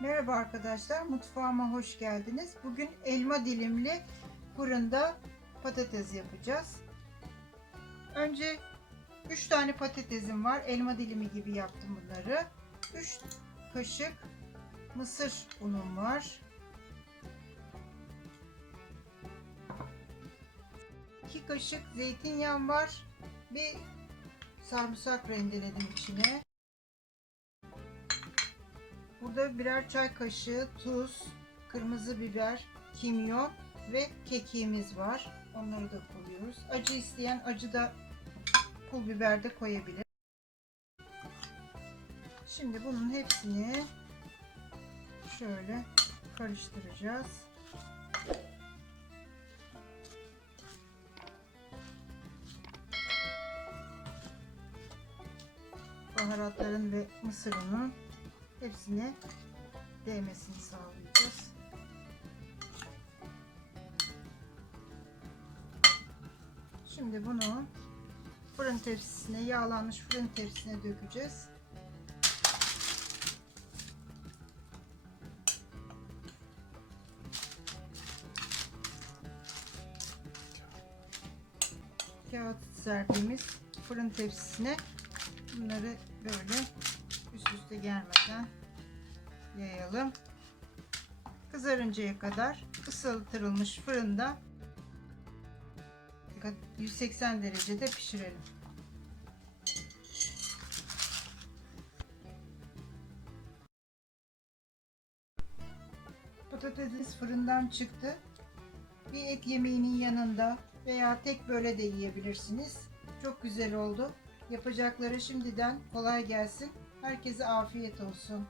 Merhaba arkadaşlar, mutfağıma hoş geldiniz. Bugün elma dilimli fırında patates yapacağız. Önce 3 tane patatesim var. Elma dilimi gibi yaptım bunları. 3 kaşık mısır unum var. 2 kaşık zeytinyağım var. Bir sarımsak rendeledim içine. Burada birer çay kaşığı tuz, kırmızı biber, kimyon ve kekiğimiz var. Onları da koyuyoruz. Acı isteyen acı da pul biber de koyabilir. Şimdi bunun hepsini şöyle karıştıracağız. Baharatların ve mısır unun hepsine değmesini sağlayacağız. Şimdi bunu fırın tepsisine, yağlanmış fırın tepsisine dökeceğiz. Kağıt serdiğimiz fırın tepsisine bunları böyle üst üste gelmeden yayalım. Kızarıncaya kadar ısıtılmış fırında 180 derecede pişirelim. Patatesimiz fırından çıktı. Bir et yemeğinin yanında veya tek böyle de yiyebilirsiniz. Çok güzel oldu. Yapacakları şimdiden kolay gelsin. Herkese afiyet olsun.